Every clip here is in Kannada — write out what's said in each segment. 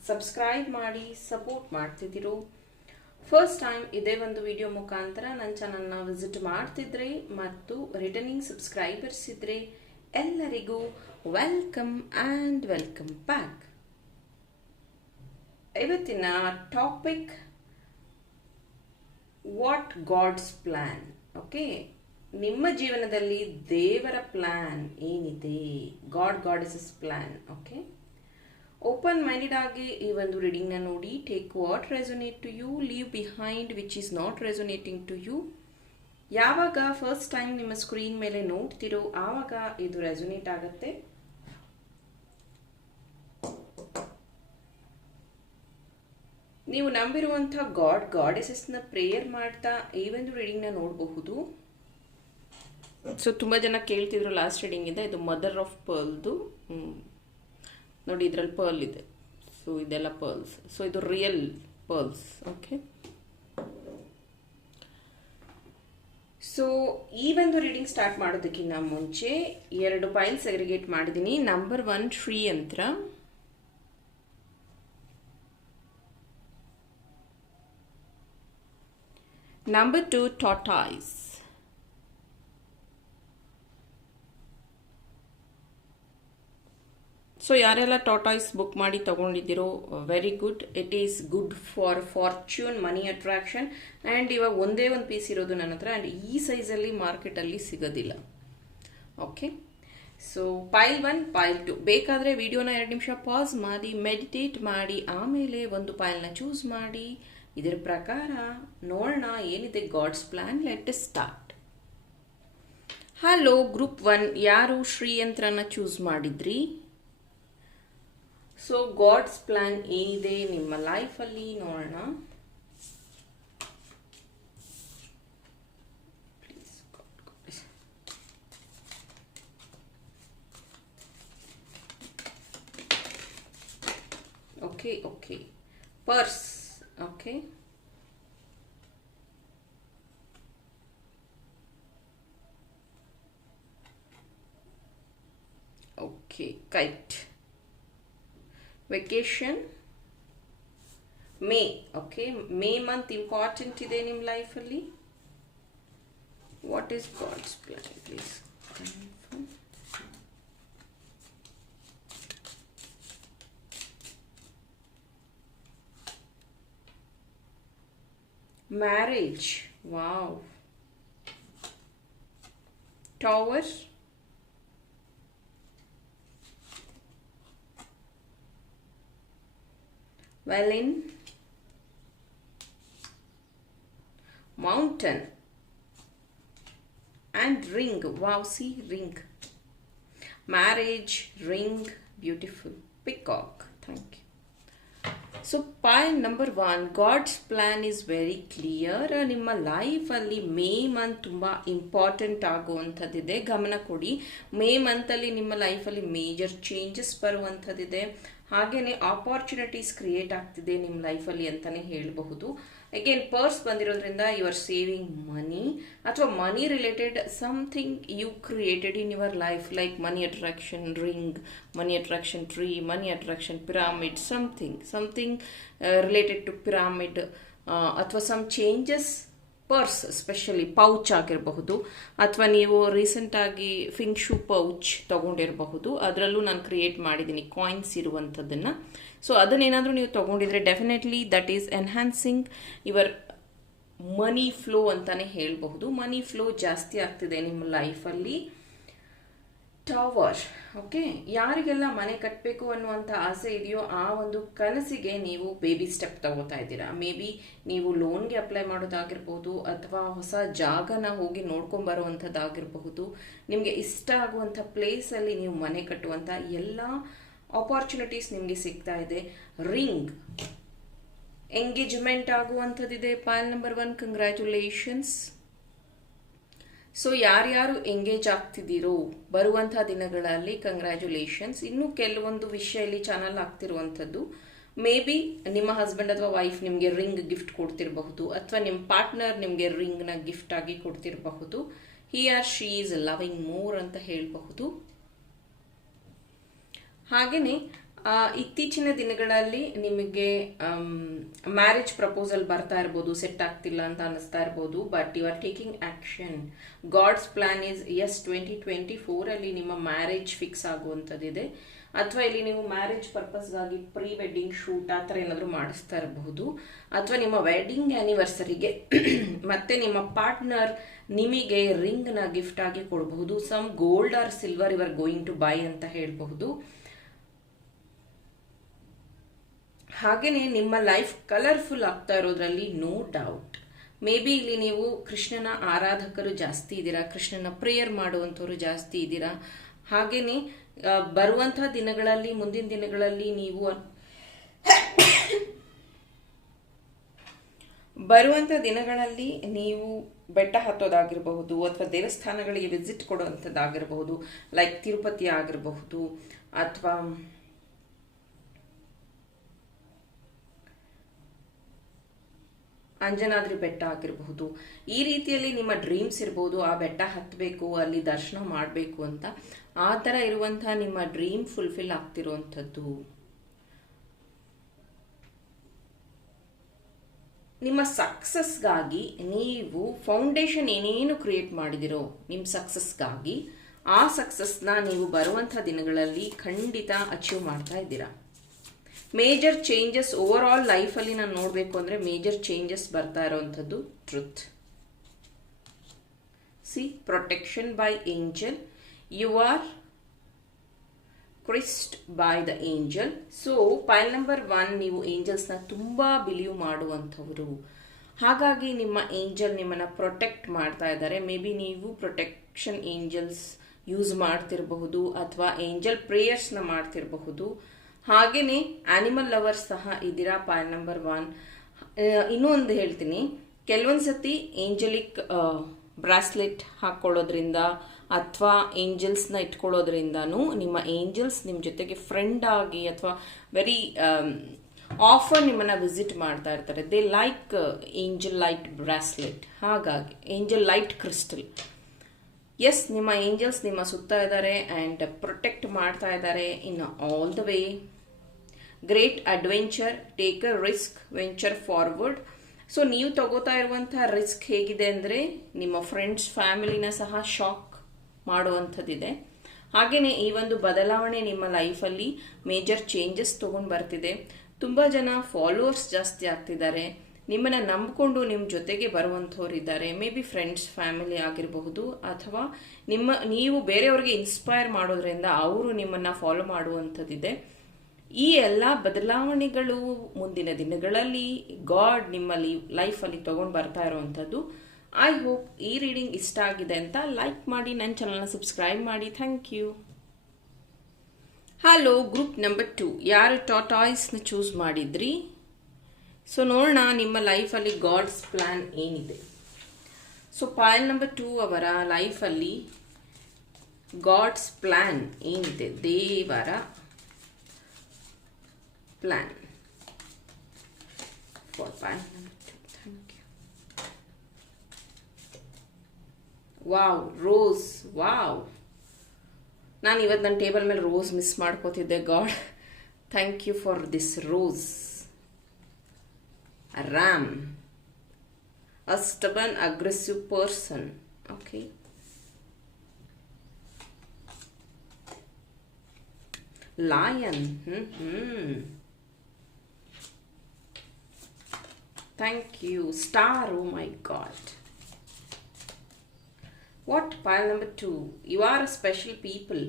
ಸಬ್ಸ್ಕ್ರೈಬ್ ಮಾಡಿ ಸಪೋರ್ಟ್ ಮಾಡ್ತಿದ್ದೀರೋ ಫಸ್ಟ್ ಟೈಮ್ ಇದೇ ಒಂದು ವಿಡಿಯೋ ಮುಖಾಂತರ ನನ್ನ ಚಾನಲ್ನ ವಿಸಿಟ್ ಮಾಡ್ತಿದ್ರೆ ಮತ್ತು ರಿಟರ್ನಿಂಗ್ ಸಬ್ಸ್ಕ್ರೈಬರ್ಸ್ ಇದ್ರೆ ಎಲ್ಲರಿಗೂ ವೆಲ್ಕಮ್ ಆ್ಯಂಡ್ ವೆಲ್ಕಮ್ ಬ್ಯಾಕ್ ಇವತ್ತಿನ topic what God's plan okay ನಿಮ್ಮ ಜೀವನದಲ್ಲಿ ದೇವರ ಪ್ಲ್ಯಾನ್ ಏನಿದೆ? God goddesses plan okay open minded ಆಗಿ ಈ ಒಂದು ರೀಡಿಂಗ್ನ ನೋಡಿ take what resonate to you leave behind which is not resonating to you ಯಾವಾಗ ಫಸ್ಟ್ ಟೈಮ್ ನಿಮ್ಮ ಸ್ಕ್ರೀನ್ ಮೇಲೆ ನೋಡ್ತಿರೋ, ಆವಾಗ ಇದು ರೆಸೊನೇಟ್ ಆಗುತ್ತೆ. ನೀವು ನಂಬಿರುವಂಥ ಗಾಡ್ ಗಾಡೆಸಸ್ನ ಪ್ರೇಯರ್ ಮಾಡ್ತಾ ಈ ಒಂದು ರೀಡಿಂಗ್ನ ನೋಡಬಹುದು. ಸೊ ತುಂಬ ಜನ ಕೇಳ್ತಿದ್ರು ಲಾಸ್ಟ್ ರೀಡಿಂಗ್ ಇದೆ, ಇದು ಮದರ್ ಆಫ್ ಪರ್ಲ್ದು ನೋಡಿ ಇದರಲ್ಲಿ ಪರ್ಲ್ ಇದೆ. ಸೊ ಇದೆಲ್ಲ ಪರ್ಲ್ಸ್ ಸೊ ಇದು ರಿಯಲ್ ಪರ್ಲ್ಸ್ ಓಕೆ ಸೊ ಈ ಒಂದು ರೀಡಿಂಗ್ ಸ್ಟಾರ್ಟ್ ಮಾಡೋದಕ್ಕಿಂತ ಮುಂಚೆ ಎರಡು ಪೈಲ್ಸ್ ಸೆಗ್ರಿಗೇಟ್ ಮಾಡಿದ್ದೀನಿ. Number one Shri Yantra number two tortoise so ಯಾರೆಲ್ಲ ಟಾಟಾಯ್ಸ್ ಬುಕ್ ಮಾಡಿ ತಗೊಂಡಿದ್ದೀರೋ very good it is good for fortune money attraction and ಇವಾಗ ಒಂದೇ ಒಂದು ಪೀಸ್ ಇರೋದು ನನ್ನ ಹತ್ರ. ಆ್ಯಂಡ್ ಈ ಸೈಜಲ್ಲಿ ಮಾರ್ಕೆಟಲ್ಲಿ ಸಿಗೋದಿಲ್ಲ. Okay so pile one pile two ಬೇಕಾದರೆ ವಿಡಿಯೋನ ಎರಡು ನಿಮಿಷ ಪಾಸ್ ಮಾಡಿ ಮೆಡಿಟೇಟ್ ಮಾಡಿ, ಆಮೇಲೆ ಒಂದು ಪೈಲ್ನ ಚೂಸ್ ಮಾಡಿ. ಇದರ ಪ್ರಕಾರ ನೋಡೋಣ ಏನಿದೆ God's plan let start hello group one ಯಾರು ಶ್ರೀಯಂತ್ರನ ಚೂಸ್ ಮಾಡಿದ್ರಿ? ಸೊ ಗಾಡ್ಸ್ ಪ್ಲಾನ್ ಏನಿದೆ ನಿಮ್ಮ ಲೈಫಲ್ಲಿ ನೋಡೋಣ. Okay okay purse okay okay kite vacation May okay May month important ಇದೆ ನಿಮ್ಮ ಲೈಫಲ್ಲಿ what is God's plan please marriage wow tower Welin, mountain and ring Wow, see, ring. Marriage, ring, beautiful. Peacock, thank you. So point number one God's plan is very clear ನಿಮ್ಮ ಲೈಫಲ್ಲಿ ಮೇ ಮಂತ್ ತುಂಬ ಇಂಪಾರ್ಟೆಂಟ್ ಆಗುವಂಥದ್ದಿದೆ. ಗಮನ ಕೊಡಿ. ಮೇ ಮಂತಲ್ಲಿ ನಿಮ್ಮ ಲೈಫಲ್ಲಿ ಮೇಜರ್ ಚೇಂಜಸ್ ಬರುವಂಥದ್ದಿದೆ. ಹಾಗೆಯೇ ಆಪರ್ಚುನಿಟೀಸ್ ಕ್ರಿಯೇಟ್ ಆಗ್ತಿದೆ ನಿಮ್ಮ ಲೈಫಲ್ಲಿ ಅಂತಲೇ ಹೇಳಬಹುದು. ಅಗೇನ್ ಪರ್ಸ್ ಬಂದಿರೋದ್ರಿಂದ ಯು ಆರ್ ಸೇವಿಂಗ್ ಮನಿ ಅಥವಾ money related something you created in your life like money attraction ring money attraction tree money attraction pyramid something something related to pyramid ಅಥವಾ some changes purse specially pouch ಆಗಿರಬಹುದು, ಅಥವಾ ನೀವು ರೀಸೆಂಟಾಗಿ ಫಿಂಗ್ ಶೂ ಪೌಚ್ ತೊಗೊಂಡಿರಬಹುದು, ಅದರಲ್ಲೂ ನಾನು ಕ್ರಿಯೇಟ್ ಮಾಡಿದ್ದೀನಿ ಕಾಯಿನ್ಸ್ ಇರುವಂಥದ್ದನ್ನು. ಸೊ ಅದನ್ನೇನಾದರೂ ನೀವು ತೊಗೊಂಡಿದ್ರೆ definitely that is enhancing your money flow ಅಂತಲೇ ಹೇಳಬಹುದು. ಮನಿ ಫ್ಲೋ ಜಾಸ್ತಿ ಆಗ್ತಿದೆ ನಿಮ್ಮ ಲೈಫಲ್ಲಿ ಟವರ್ ಓಕೆ ಯಾರಿಗೆಲ್ಲ ಮನೆ ಕಟ್ಟಬೇಕು ಅನ್ನುವಂಥ ಆಸೆ ಇದೆಯೋ ಆ ಒಂದು ಕನಸಿಗೆ ನೀವು ಬೇಬಿ ಸ್ಟೆಪ್ ತಗೋತಾ ಇದ್ದೀರಾ? ಮೇ ಬಿ ನೀವು ಲೋನ್ಗೆ ಅಪ್ಲೈ ಮಾಡೋದಾಗಿರ್ಬೋದು ಅಥವಾ ಹೊಸ ಜಾಗನ ಹೋಗಿ ನೋಡ್ಕೊಂಬರುವಂಥದ್ದಾಗಿರಬಹುದು ನಿಮಗೆ ಇಷ್ಟ ಆಗುವಂಥ ಪ್ಲೇಸಲ್ಲಿ ನೀವು ಮನೆ ಕಟ್ಟುವಂಥ ಎಲ್ಲ ಆಪರ್ಚುನಿಟೀಸ್ ನಿಮಗೆ ಸಿಗ್ತಾ ಇದೆ. Ring engagement ಆಗುವಂಥದ್ದಿದೆ. Pile number one congratulations so ಯಾರ್ಯಾರು ಎಂಗೇಜ್ ಆಗ್ತಿದ್ದೀರೋ, ಬರುವಂಥ ದಿನಗಳಲ್ಲಿ ಕಂಗ್ರ್ಯಾಚುಲೇಷನ್ಸ್ ಇನ್ನು ಕೆಲವೊಂದು ವಿಷಯ ಇಲ್ಲಿ ಚಾನಲ್ ಆಗ್ತಿರುವಂಥದ್ದು. ಮೇ ಬಿ ನಿಮ್ಮ ಹಸ್ಬೆಂಡ್ ಅಥವಾ ವೈಫ್ ನಿಮಗೆ ರಿಂಗ್ ಗಿಫ್ಟ್ ಕೊಡ್ತಿರಬಹುದು, ಅಥವಾ ನಿಮ್ಮ ಪಾರ್ಟ್ನರ್ ನಿಮಗೆ ರಿಂಗ್ನ ಗಿಫ್ಟ್ ಆಗಿ ಕೊಡ್ತಿರಬಹುದು. He or she is loving more ಅಂತ ಹೇಳಬಹುದು. ಹಾಗೆಯೇ ಇತ್ತೀಚಿನ ದಿನಗಳಲ್ಲಿ ನಿಮಗೆ ಮ್ಯಾರೇಜ್ ಪ್ರಪೋಸಲ್ ಬರ್ತಾ ಇರ್ಬೋದು ಸೆಟ್ ಆಗ್ತಿಲ್ಲ ಅಂತ ಅನಿಸ್ತಾ ಇರ್ಬೋದು but you are taking action God's plan is yes twenty twenty ಫೋರಲ್ಲಿ ನಿಮ್ಮ ಮ್ಯಾರೇಜ್ ಫಿಕ್ಸ್ ಆಗುವಂಥದ್ದಿದೆ. ಅಥವಾ ಇಲ್ಲಿ ನೀವು ಮ್ಯಾರೇಜ್ ಪರ್ಪಸ್ಗಾಗಿ ಪ್ರೀ ವೆಡ್ಡಿಂಗ್ ಶೂಟ್ ಆ ಥರ ಏನಾದರೂ ಮಾಡಿಸ್ತಾ ಇರಬಹುದು ಅಥವಾ ನಿಮ್ಮ ವೆಡ್ಡಿಂಗ್ ಆ್ಯನಿವರ್ಸರಿಗೆ ಮತ್ತೆ ನಿಮ್ಮ ಪಾರ್ಟ್ನರ್ ನಿಮಗೆ ರಿಂಗ್ನ ಗಿಫ್ಟ್ ಆಗಿ ಕೊಡಬಹುದು some gold or silver ever going to buy ಅಂತ ಹೇಳಬಹುದು. ಹಾಗೆಯೇ ನಿಮ್ಮ ಲೈಫ್ ಕಲರ್ಫುಲ್ ಆಗ್ತಾ ಇರೋದ್ರಲ್ಲಿ ನೋ ಡೌಟ್ ಮೇ ಬಿ ಇಲ್ಲಿ ನೀವು ಕೃಷ್ಣನ ಆರಾಧಕರು ಜಾಸ್ತಿ ಇದ್ದೀರಾ, ಕೃಷ್ಣನ ಪ್ರೇಯರ್ ಮಾಡುವಂಥವ್ರು ಜಾಸ್ತಿ ಇದ್ದೀರಾ. ಹಾಗೆಯೇ ಬರುವಂಥ ದಿನಗಳಲ್ಲಿ, ಮುಂದಿನ ದಿನಗಳಲ್ಲಿ ನೀವು ಬರುವಂಥ ದಿನಗಳಲ್ಲಿ ನೀವು ಬೆಟ್ಟ ಹತ್ತೋದಾಗಿರಬಹುದು ಅಥವಾ ದೇವಸ್ಥಾನಗಳಿಗೆ ವಿಸಿಟ್ ಕೊಡುವಂಥದ್ದಾಗಿರಬಹುದು ಲೈಕ್ ತಿರುಪತಿ ಆಗಿರಬಹುದು ಅಥವಾ ಅಂಜನಾದ್ರಿ ಬೆಟ್ಟ ಆಗಿರಬಹುದು. ಈ ರೀತಿಯಲ್ಲಿ ನಿಮ್ಮ ಡ್ರೀಮ್ಸ್ ಇರ್ಬೋದು, ಆ ಬೆಟ್ಟ ಹತ್ತಬೇಕು ಅಲ್ಲಿ ದರ್ಶನ ಮಾಡಬೇಕು ಅಂತ ಆ ಥರ ಇರುವಂತಹ ನಿಮ್ಮ ಡ್ರೀಮ್ ಫುಲ್ಫಿಲ್ ಆಗ್ತಿರುವಂಥದ್ದು. ನಿಮ್ಮ ಸಕ್ಸಸ್ಗಾಗಿ ನೀವು ಫೌಂಡೇಶನ್ ಏನೇನು ಕ್ರಿಯೇಟ್ ಮಾಡಿದಿರೋ ನಿಮ್ಮ ಸಕ್ಸಸ್ಗಾಗಿ ಆ ಸಕ್ಸಸ್ನ ನೀವು ಬರುವಂಥ ದಿನಗಳಲ್ಲಿ ಖಂಡಿತ ಅಚೀವ್ ಮಾಡ್ತಾ ಇದ್ದೀರಾ. ಮೇಜರ್ ಚೇಂಜಸ್ ಓವರ್ ಆಲ್ ಲೈಫಲ್ಲಿ ನಾನು ನೋಡಬೇಕು ಅಂದರೆ ಮೇಜರ್ ಚೇಂಜಸ್ ಬರ್ತಾ ಇರೋವಂಥದ್ದು truth see protection by angel you are Christ by the angel so pile number one ನೀವು ಏಂಜಲ್ಸ್ನ ತುಂಬ ಬಿಲೀವ್ ಮಾಡುವಂಥವರು. ಹಾಗಾಗಿ ನಿಮ್ಮ ಏಂಜಲ್ ನಿಮ್ಮನ್ನು ಪ್ರೊಟೆಕ್ಟ್ ಮಾಡ್ತಾ ಇದ್ದಾರೆ. ಮೇ ಬಿ ನೀವು ಪ್ರೊಟೆಕ್ಷನ್ ಏಂಜಲ್ಸ್ ಯೂಸ್ ಮಾಡ್ತಿರಬಹುದು ಅಥವಾ ಏಂಜಲ್ ಪ್ರೇಯರ್ಸ್ನ ಮಾಡ್ತಿರಬಹುದು. ಹಾಗೆಯೇ ಆನಿಮಲ್ ಲವರ್ಸ್ ಸಹ ಇದ್ದೀರಾ ಪಾಯಿಂಟ್ ನಂಬರ್ ಒನ್ ಇನ್ನೂ ಒಂದು ಹೇಳ್ತೀನಿ. ಕೆಲವೊಂದು ಸತಿ ಏಂಜಲಿಕ್ ಬ್ರಾಸ್ಲೆಟ್ ಹಾಕ್ಕೊಳ್ಳೋದ್ರಿಂದ ಅಥವಾ ಏಂಜಲ್ಸ್ನ ಇಟ್ಕೊಳ್ಳೋದ್ರಿಂದನೂ ನಿಮ್ಮ ಏಂಜಲ್ಸ್ ನಿಮ್ಮ ಜೊತೆಗೆ ಫ್ರೆಂಡ್ ಆಗಿ ಅಥವಾ ವೆರಿ ಆಫರ್ ನಿಮ್ಮನ್ನು ವಿಸಿಟ್ ಮಾಡ್ತಾ ಇರ್ತಾರೆ. They like angel light bracelet ಹಾಗಾಗಿ ಏಂಜಲ್ ಲೈಟ್ ಕ್ರಿಸ್ಟಲ್ ಎಸ್ ನಿಮ್ಮ ಏಂಜಲ್ಸ್ ನಿಮ್ಮ ಸುತ್ತ ಇದ್ದಾರೆ ಆ್ಯಂಡ್ ಪ್ರೊಟೆಕ್ಟ್ ಮಾಡ್ತಾ ಇದ್ದಾರೆ in all the way great adventure take a risk venture forward so ನೀವು ತಗೋತಾ ಇರುವಂಥ ರಿಸ್ಕ್ ಹೇಗಿದೆ ಅಂದರೆ ನಿಮ್ಮ ಫ್ರೆಂಡ್ಸ್ ಫ್ಯಾಮಿಲಿನ ಸಹ ಶಾಕ್ ಮಾಡುವಂಥದ್ದಿದೆ. ಹಾಗೆಯೇ ಈ ಒಂದು ಬದಲಾವಣೆ ನಿಮ್ಮ ಲೈಫಲ್ಲಿ ಮೇಜರ್ ಚೇಂಜಸ್ ತೊಗೊಂಡು ಬರ್ತಿದೆ. ತುಂಬ ಜನ ಫಾಲೋವರ್ಸ್ ಜಾಸ್ತಿ ಆಗ್ತಿದ್ದಾರೆ. ನಿಮ್ಮನ್ನು ನಂಬಿಕೊಂಡು ನಿಮ್ಮ ಜೊತೆಗೆ ಬರುವಂಥವ್ರು ಇದ್ದಾರೆ. ಮೇ ಬಿ ಫ್ರೆಂಡ್ಸ್ ಫ್ಯಾಮಿಲಿ ಆಗಿರಬಹುದು, ಅಥವಾ ನಿಮ್ಮ, ನೀವು ಬೇರೆಯವ್ರಿಗೆ ಇನ್ಸ್ಪೈರ್ ಮಾಡೋದ್ರಿಂದ ಅವರು ನಿಮ್ಮನ್ನು ಫಾಲೋ ಮಾಡುವಂಥದ್ದಿದೆ. ಈ ಎಲ್ಲ ಬದಲಾವಣೆಗಳು ಮುಂದಿನ ದಿನಗಳಲ್ಲಿ ಗಾಡ್ ನಿಮ್ಮಲ್ಲಿ ಲೈಫಲ್ಲಿ ತೊಗೊಂಡು ಬರ್ತಾ ಇರೋವಂಥದ್ದು. ಐ ಹೋಪ್ ಈ ರೀಡಿಂಗ್ ಇಷ್ಟ ಆಗಿದೆ ಅಂತ ಲೈಕ್ ಮಾಡಿ, ನನ್ನ ಚಾನಲ್ನ ಸಬ್ಸ್ಕ್ರೈಬ್ ಮಾಡಿ. Thank you hello group number two ಯಾರು ಟಾಟಾಯ್ಸ್ನ ಚೂಸ್ ಮಾಡಿದ್ರಿ? ಸೊ ನೋಡೋಣ ನಿಮ್ಮ ಲೈಫಲ್ಲಿ ಗಾಡ್ಸ್ ಪ್ಲ್ಯಾನ್ ಏನಿದೆ. ಸೊ ಪಾಯಲ್ ನಂಬರ್ ಟೂ ಅವರ ಲೈಫಲ್ಲಿ ಗಾಡ್ಸ್ ಪ್ಲ್ಯಾನ್ ಏನಿದೆ? ದೇವರ plan for pile number two. Thank you wow rose wow ನಾನು ಇವತ್ತು ನನ್ನ ಟೇಬಲ್ ಮೇಲೆ rose miss ಮಾಡ್ಕೋತಿದ್ದೆ God thank you for this rose ram a stubborn aggressive person okay lion hmm thank you. Star oh my god. What? Pile number two. You are a special people.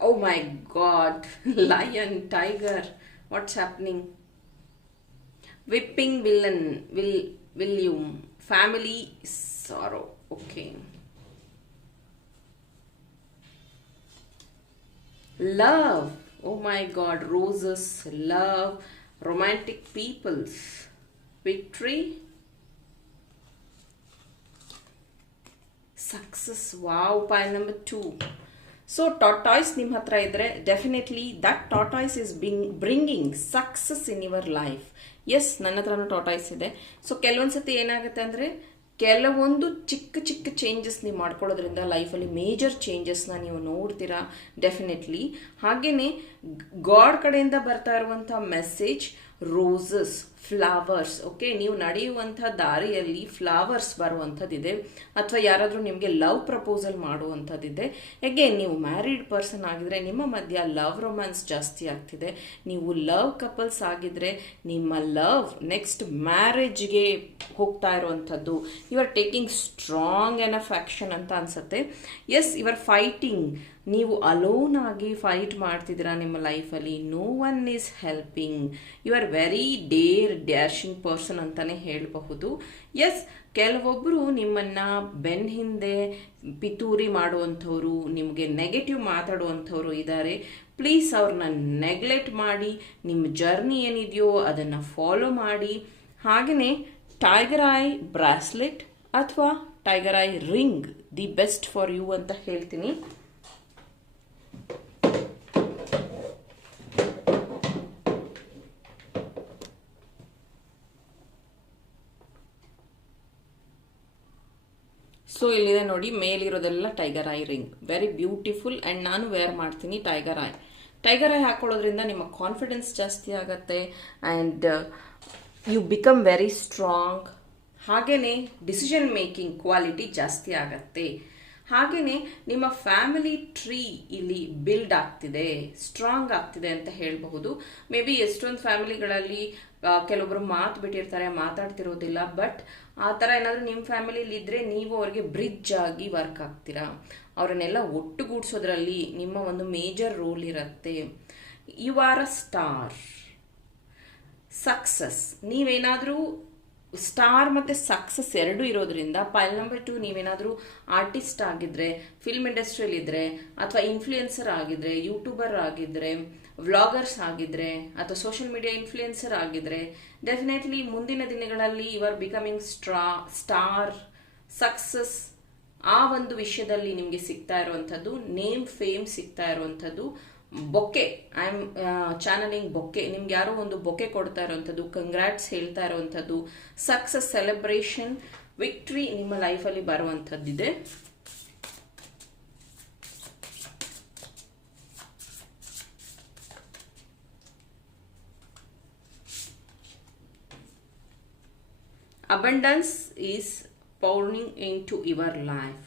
Oh my god. Lion tiger. What's happening? Whipping villain. Will william family sorrow. Okay. Love. Oh my god. Roses. Love romantic peoples victory success. Wow, pile number two. So tortoise ನಿಮ್ಮ ಹತ್ರ ಇದ್ದರೆ definitely that tortoise is being bringing success in your life yes ನನ್ನ ಹತ್ರನೂ ಟಾಟಾಯ್ಸ್ ಇದೆ ಸೊ ಕೆಲವೊಂದು ಸತಿ ಏನಾಗುತ್ತೆ ಅಂದರೆ ಕೆಲವೊಂದು ಚಿಕ್ಕ ಚಿಕ್ಕ ಚೇಂಜಸ್ ನೀವು ಮಾಡ್ಕೊಳ್ಳೋದ್ರಿಂದ ಲೈಫಲ್ಲಿ ಮೇಜರ್ ಚೇಂಜಸ್ನ ನೀವು ನೋಡ್ತೀರಾ? ಡೆಫಿನೆಟ್ಲಿ ಹಾಗೆಯೇ ಗಾಡ್ ಕಡೆಯಿಂದ ಬರ್ತಾ ಇರುವಂಥ ಮೆಸೇಜ್ ರೋಸಸ್ ಫ್ಲವರ್ಸ್ ಓಕೆ ನೀವು ನಡೆಯುವಂಥ ದಾರಿಯಲ್ಲಿ ಫ್ಲವರ್ಸ್ ಬರುವಂಥದ್ದಿದೆ. ಅಥವಾ ಯಾರಾದರೂ ನಿಮಗೆ ಲವ್ ಪ್ರಪೋಸಲ್ ಮಾಡುವಂಥದ್ದಿದೆ. ಹೇಗೆ ನೀವು ಮ್ಯಾರಿಡ್ ಪರ್ಸನ್ ಆಗಿದ್ರೆ ನಿಮ್ಮ ಮಧ್ಯ ಲವ್ ರೊಮ್ಯಾನ್ಸ್ ಜಾಸ್ತಿ ಆಗ್ತಿದೆ. ನೀವು ಲವ್ ಕಪಲ್ಸ್ ಆಗಿದ್ರೆ ನಿಮ್ಮ ಲವ್ ನೆಕ್ಸ್ಟ್ ಮ್ಯಾರೇಜ್ಗೆ ಹೋಗ್ತಾ ಇರುವಂಥದ್ದು. You are taking strong enough action ಅಂತ ಅನ್ಸುತ್ತೆ. ಎಸ್ ಯು ಆರ್ ಫೈಟಿಂಗ್ ನೀವು ಅಲೋನ್ ಆಗಿ ಫೈಟ್ ಮಾಡ್ತಿದ್ದೀರಾ ನಿಮ್ಮ ಲೈಫಲ್ಲಿ no one is helping you are very dare dashing person ಅಂತಲೇ ಹೇಳಬಹುದು. ಎಸ್ ಕೆಲವೊಬ್ಬರು ನಿಮ್ಮನ್ನು ಬೆನ್ ಹಿಂದೆ ಪಿತೂರಿ ಮಾಡುವಂಥವ್ರು, ನಿಮಗೆ ನೆಗೆಟಿವ್ ಮಾತಾಡುವಂಥವ್ರು ಇದ್ದಾರೆ ಪ್ಲೀಸ್ ಅವ್ರನ್ನ ನೆಗ್ಲೆಕ್ಟ್ ಮಾಡಿ ನಿಮ್ಮ ಜರ್ನಿ ಏನಿದೆಯೋ ಅದನ್ನು ಫಾಲೋ ಮಾಡಿ. ಹಾಗೆಯೇ ಟೈಗರ್ ಐ ಬ್ರಾಸ್ಲೆಟ್ ಅಥವಾ tiger eye ring the best for you ಅಂತ ಹೇಳ್ತೀನಿ. ಸೊ, ಇಲ್ಲಿದೆ ನೋಡಿ, ಮೇಲಿರೋದೆಲ್ಲ tiger eye ring very beautiful and ನಾನು ವೇರ್ ಮಾಡ್ತೀನಿ ಟೈಗರ್ ಐ ಟೈಗರ್ ಐ ಹಾಕೊಳ್ಳೋದ್ರಿಂದ ನಿಮ್ಮ ಕಾನ್ಫಿಡೆನ್ಸ್ ಜಾಸ್ತಿ ಆಗುತ್ತೆ and you become very strong ಹಾಗೆಯೇ ಡಿಸಿಷನ್ ಮೇಕಿಂಗ್ ಕ್ವಾಲಿಟಿ ಜಾಸ್ತಿ ಆಗತ್ತೆ. ಹಾಗೆಯೇ ನಿಮ್ಮ ಫ್ಯಾಮಿಲಿ ಟ್ರೀ ಇಲ್ಲಿ ಬಿಲ್ಡ್ ಆಗ್ತಿದೆ ಸ್ಟ್ರಾಂಗ್ ಆಗ್ತಿದೆ ಅಂತ ಹೇಳಬಹುದು. ಮೇ ಬಿ ಎಷ್ಟೊಂದು ಫ್ಯಾಮಿಲಿಗಳಲ್ಲಿ ಕೆಲವೊಬ್ರು ಮಾತು ಬಿಟ್ಟಿರ್ತಾರೆ, ಮಾತಾಡ್ತಿರೋದಿಲ್ಲ ಬಟ್ ಆ ಥರ ಏನಾದರೂ ನಿಮ್ಮ ಫ್ಯಾಮಿಲಿಲಿ ಇದ್ದರೆ ನೀವು ಅವ್ರಿಗೆ ಬ್ರಿಡ್ಜ್ ಆಗಿ ವರ್ಕ್ ಆಗ್ತೀರಾ? ಅವರನ್ನೆಲ್ಲ ಒಟ್ಟುಗೂಡಿಸೋದ್ರಲ್ಲಿ ನಿಮ್ಮ ಒಂದು ಮೇಜರ್ ರೋಲ್ ಇರುತ್ತೆ. You are a star success ನೀವೇನಾದರೂ ಸ್ಟಾರ್ ಮತ್ತು ಸಕ್ಸಸ್ ಎರಡೂ ಇರೋದ್ರಿಂದ ಪೈಲ್ ನಂಬರ್ ಟು ನೀವೇನಾದರೂ ಆರ್ಟಿಸ್ಟ್ ಆಗಿದ್ರೆ ಫಿಲ್ಮ್ ಇಂಡಸ್ಟ್ರಿಯಲ್ಲಿದ್ದರೆ ಅಥವಾ ಇನ್ಫ್ಲೂಯೆನ್ಸರ್ ಆಗಿದ್ರೆ ಯೂಟ್ಯೂಬರ್ ಆಗಿದ್ರೆ ವ್ಲಾಗರ್ಸ್ ಆಗಿದ್ರೆ ಅಥವಾ ಸೋಷಿಯಲ್ ಮೀಡಿಯಾ ಇನ್ಫ್ಲೂಯೆನ್ಸರ್ ಆಗಿದ್ರೆ ಡೆಫಿನೆಟ್ಲಿ ಮುಂದಿನ ದಿನಗಳಲ್ಲಿ you are becoming stra star success ಆ ಒಂದು ವಿಷಯದಲ್ಲಿ ನಿಮಗೆ ಸಿಗ್ತಾ ಇರುವಂಥದ್ದು ನೇಮ್ ಫೇಮ್ ಸಿಗ್ತಾ ಇರುವಂಥದ್ದು. Bouquet I am channelling bouquet. ನಿಮ್ಗೆ ಯಾರೋ ಒಂದು ಬೊಕ್ಕೆ ಕೊಡ್ತಾ ಇರುವಂಥದ್ದು ಕಂಗ್ರಾಟ್ಸ್ ಹೇಳ್ತಾ ಇರುವಂಥದ್ದು ಸಕ್ಸಸ್ ಸೆಲೆಬ್ರೇಷನ್ ವಿಕ್ಟ್ರಿ ನಿಮ್ಮ ಲೈಫಲ್ಲಿ ಬರುವಂಥದ್ದಿದೆ. Abundance is pouring into your life.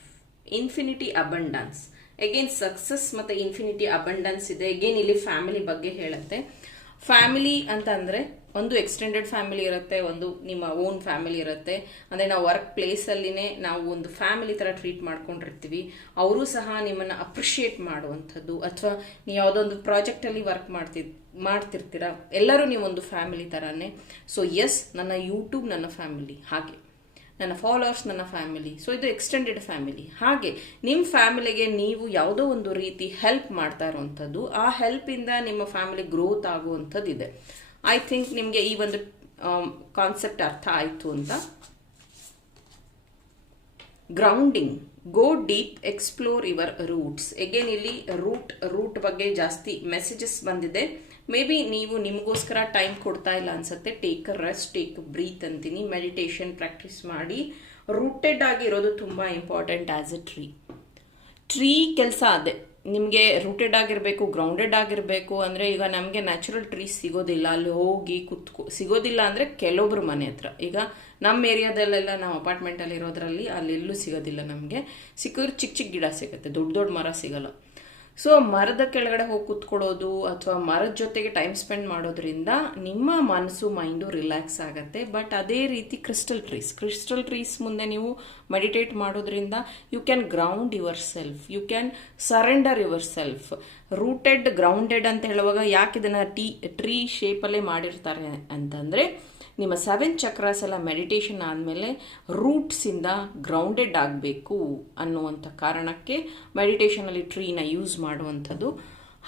Infinity abundance. Again success ಮತ್ತು ಇನ್ಫಿನಿಟಿ ಅಬಂಡನ್ಸ್ ಇದೆ. ಅಗೇನ್ ಇಲ್ಲಿ ಫ್ಯಾಮಿಲಿ ಬಗ್ಗೆ ಹೇಳುತ್ತೆ. ಫ್ಯಾಮಿಲಿ ಅಂತ ಅಂದರೆ ಒಂದು ಎಕ್ಸ್ಟೆಂಡೆಡ್ ಫ್ಯಾಮಿಲಿ ಇರುತ್ತೆ, ಒಂದು ನಿಮ್ಮ ಓನ್ ಫ್ಯಾಮಿಲಿ ಇರುತ್ತೆ. ಅಂದರೆ ನಾವು ವರ್ಕ್ ಪ್ಲೇಸಲ್ಲಿನೇ ನಾವು ಒಂದು ಫ್ಯಾಮಿಲಿ ಥರ ಟ್ರೀಟ್ ಮಾಡ್ಕೊಂಡಿರ್ತೀವಿ. ಅವರು ಸಹ ನಿಮ್ಮನ್ನು ಅಪ್ರಿಷಿಯೇಟ್ ಮಾಡುವಂಥದ್ದು. ಅಥವಾ ನೀವು ಯಾವುದೋ ಒಂದು ಪ್ರಾಜೆಕ್ಟಲ್ಲಿ ವರ್ಕ್ ಮಾಡ್ತಿ ಮಾಡ್ತಿರ್ತೀರ? ಎಲ್ಲರೂ ನೀವೊಂದು ಫ್ಯಾಮಿಲಿ ಥರನೇ ಸೊ ಎಸ್ ನನ್ನ ಯೂಟ್ಯೂಬ್ ನನ್ನ ಫ್ಯಾಮಿಲಿ ಹಾಗೆ. ನನ್ನ ಫಾಲೋವರ್ಸ್ ನನ್ನ ಫ್ಯಾಮಿಲಿ ಸೊ ಇದು ಎಕ್ಸ್ಟೆಂಡೆಡ್ ಫ್ಯಾಮಿಲಿ ಹಾಗೆ ನಿಮ್ಮ ಫ್ಯಾಮಿಲಿಗೆ ನೀವು ಯಾವುದೋ ಒಂದು ರೀತಿ ಹೆಲ್ಪ್ ಮಾಡ್ತಾ ಇರೋವಂಥದ್ದು, ಆ ಹೆಲ್ಪಿಂದ ನಿಮ್ಮ ಫ್ಯಾಮಿಲಿ ಗ್ರೋತ್ ಆಗುವಂಥದ್ದು ಇದೆ ಐ ಥಿಂಕ್ ನಿಮಗೆ ಈ ಒಂದು ಕಾನ್ಸೆಪ್ಟ್ ಅರ್ಥ ಆಯಿತು ಅಂತ. Grounding go deep explore your roots again ಇಲ್ಲಿ ರೂಟ್ ರೂಟ್ ಬಗ್ಗೆ ಜಾಸ್ತಿ ಮೆಸೇಜಸ್ ಬಂದಿದೆ. ಮೇ ಬಿ ನೀವು ನಿಮಗೋಸ್ಕರ ಟೈಮ್ ಕೊಡ್ತಾ ಇಲ್ಲ ಅನ್ಸುತ್ತೆ. Take a rest take breath ಅಂತೀನಿ. ಮೆಡಿಟೇಷನ್ ಪ್ರಾಕ್ಟೀಸ್ ಮಾಡಿ. ರೂಟೆಡ್ ಆಗಿರೋದು ತುಂಬ important as a tree tree ಕೆಲಸ ಅದೇ. ನಿಮಗೆ ರೂಟೆಡ್ ಆಗಿರಬೇಕು ಗ್ರೌಂಡೆಡ್ ಆಗಿರಬೇಕು ಅಂದರೆ ಈಗ ನಮಗೆ ನ್ಯಾಚುರಲ್ ಟ್ರೀಸ್ ಸಿಗೋದಿಲ್ಲ. ಅಲ್ಲಿ ಹೋಗಿ ಕುತ್ಕೋ, ಸಿಗೋದಿಲ್ಲ ಅಂದರೆ ಕೆಲವೊಬ್ರು ಮನೆ ಹತ್ರ. ಈಗ ನಮ್ಮ ಏರಿಯಾದಲ್ಲೆಲ್ಲ ನಾವು ಅಪಾರ್ಟ್ಮೆಂಟಲ್ಲಿ ಇರೋದ್ರಲ್ಲಿ ಅಲ್ಲೆಲ್ಲೂ ಸಿಗೋದಿಲ್ಲ ನಮಗೆ. ಸಿಕ್ಕಿದ್ರೆ ಚಿಕ್ಕ ಚಿಕ್ಕ ಗಿಡ ಸಿಗುತ್ತೆ. ದೊಡ್ಡ ದೊಡ್ಡ ಮರ ಸಿಗಲ್ಲ. ಸೊ ಮರದ ಕೆಳಗಡೆ ಹೋಗಿ ಕುತ್ಕೊಳ್ಳೋದು ಅಥವಾ ಮರದ ಜೊತೆಗೆ ಟೈಮ್ ಸ್ಪೆಂಡ್ ಮಾಡೋದ್ರಿಂದ ನಿಮ್ಮ ಮನಸ್ಸು ಮೈಂಡು ರಿಲ್ಯಾಕ್ಸ್ ಆಗುತ್ತೆ. ಬಟ್ ಅದೇ ರೀತಿ ಕ್ರಿಸ್ಟಲ್ ಟ್ರೀಸ್ ಕ್ರಿಸ್ಟಲ್ ಟ್ರೀಸ್ ಮುಂದೆ ನೀವು ಮೆಡಿಟೇಟ್ ಮಾಡೋದ್ರಿಂದ you can ground yourself you can surrender yourself rooted grounded ಅಂತ ಹೇಳುವಾಗ ಯಾಕೆ ಇದನ್ನು ಟೀ ಟ್ರೀ ಶೇಪಲ್ಲೇ ಮಾಡಿರ್ತಾರೆ ಅಂತಂದರೆ ನಿಮ್ಮ ಸೆವೆನ್ ಚಕ್ರಾಸ್ ಎಲ್ಲ ಮೆಡಿಟೇಷನ್ ಆದಮೇಲೆ ರೂಟ್ಸಿಂದ ಗ್ರೌಂಡೆಡ್ ಆಗಬೇಕು ಅನ್ನುವಂಥ ಕಾರಣಕ್ಕೆ ಮೆಡಿಟೇಷನಲ್ಲಿ ಟ್ರೀನ ಯೂಸ್ ಮಾಡುವಂಥದ್ದು.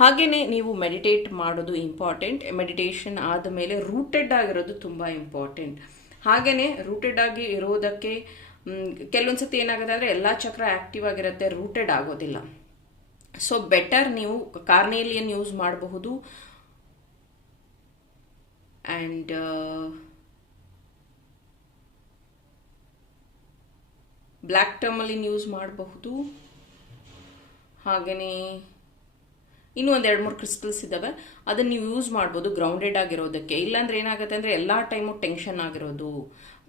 ಹಾಗೆಯೇ ನೀವು ಮೆಡಿಟೇಟ್ ಮಾಡೋದು ಇಂಪಾರ್ಟೆಂಟ್ ಮೆಡಿಟೇಷನ್ ಆದಮೇಲೆ ರೂಟೆಡ್ ಆಗಿರೋದು ತುಂಬ ಇಂಪಾರ್ಟೆಂಟ್ ಹಾಗೆಯೇ ರೂಟೆಡ್ ಆಗಿ ಇರೋದಕ್ಕೆ ಕೆಲವೊಂದು ಸತಿ ಏನಾಗುತ್ತೆ ಅಂದರೆ ಎಲ್ಲ ಚಕ್ರ ಆ್ಯಕ್ಟಿವ್ ಆಗಿರುತ್ತೆ ರೂಟೆಡ್ ಆಗೋದಿಲ್ಲ. ಸೊ ಬೆಟರ್ ನೀವು ಕಾರ್ನೇಲಿಯನ್ ಯೂಸ್ ಮಾಡಬಹುದು. ಆ್ಯಂಡ್ ಬ್ಲ್ಯಾಕ್ ಟರ್ಮಲಿನ್ ಯೂಸ್ ಮಾಡಬಹುದು. ಹಾಗೆಯೇ ಇನ್ನೂ ಒಂದು ಎರಡು ಮೂರು ಕ್ರಿಸ್ಟಲ್ಸ್ ಇದ್ದಾವೆ ಅದನ್ನು ನೀವು ಯೂಸ್ ಮಾಡ್ಬೋದು ಗ್ರೌಂಡೆಡ್ ಆಗಿರೋದಕ್ಕೆ. ಇಲ್ಲಾಂದ್ರೆ ಏನಾಗುತ್ತೆ ಅಂದರೆ ಎಲ್ಲ ಟೈಮು ಟೆನ್ಷನ್ ಆಗಿರೋದು.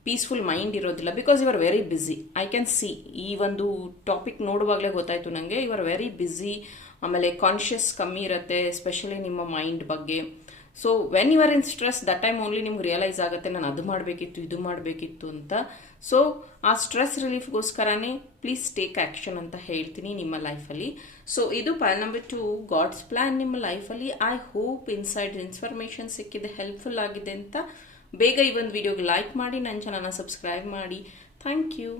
ಪೀಸ್ಫುಲ್ ಮೈಂಡ್ ಇರೋದಿಲ್ಲ. Because you are very busy I can see ಈ ಒಂದು ಟಾಪಿಕ್ ನೋಡುವಾಗಲೇ ಗೊತ್ತಾಯಿತು ನನಗೆ ಯು ಆರ್ ವೆರಿ ಬ್ಯುಸಿ ಆಮೇಲೆ ಕಾನ್ಷಿಯಸ್ ಕಮ್ಮಿ ಇರುತ್ತೆ ಎಸ್ಪೆಷಲಿ ನಿಮ್ಮ ಮೈಂಡ್ ಬಗ್ಗೆ. So when you are in stress that time only ನಿಮ್ಗೆ ರಿಯಲೈಸ್ ಆಗುತ್ತೆ, ನಾನು ಅದು ಮಾಡಬೇಕಿತ್ತು, ಇದು ಮಾಡಬೇಕಿತ್ತು ಅಂತ. ಸೊ ಆ ಸ್ಟ್ರೆಸ್ ರಿಲೀಫ್ಗೋಸ್ಕರನೇ ಪ್ಲೀಸ್ ಟೇಕ್ ಆ್ಯಕ್ಷನ್ ಅಂತ ಹೇಳ್ತೀನಿ ನಿಮ್ಮ ಲೈಫಲ್ಲಿ ಸೊ ಇದು plan number two God's plan ನಿಮ್ಮ ಲೈಫಲ್ಲಿ ಐ ಹೋಪ್ ಇನ್ಸೈಡ್ ಇನ್ಫಾರ್ಮೇಷನ್ ಸಿಕ್ಕಿದೆ ಹೆಲ್ಪ್ಫುಲ್ ಆಗಿದೆ ಅಂತ. ಬೇಗ ಈ ಒಂದು ವಿಡಿಯೋಗೆ ಲೈಕ್ ಮಾಡಿ, ನನ್ನ ಚಾನಲ್ನ ಸಬ್ಸ್ಕ್ರೈಬ್ ಮಾಡಿ. Thank you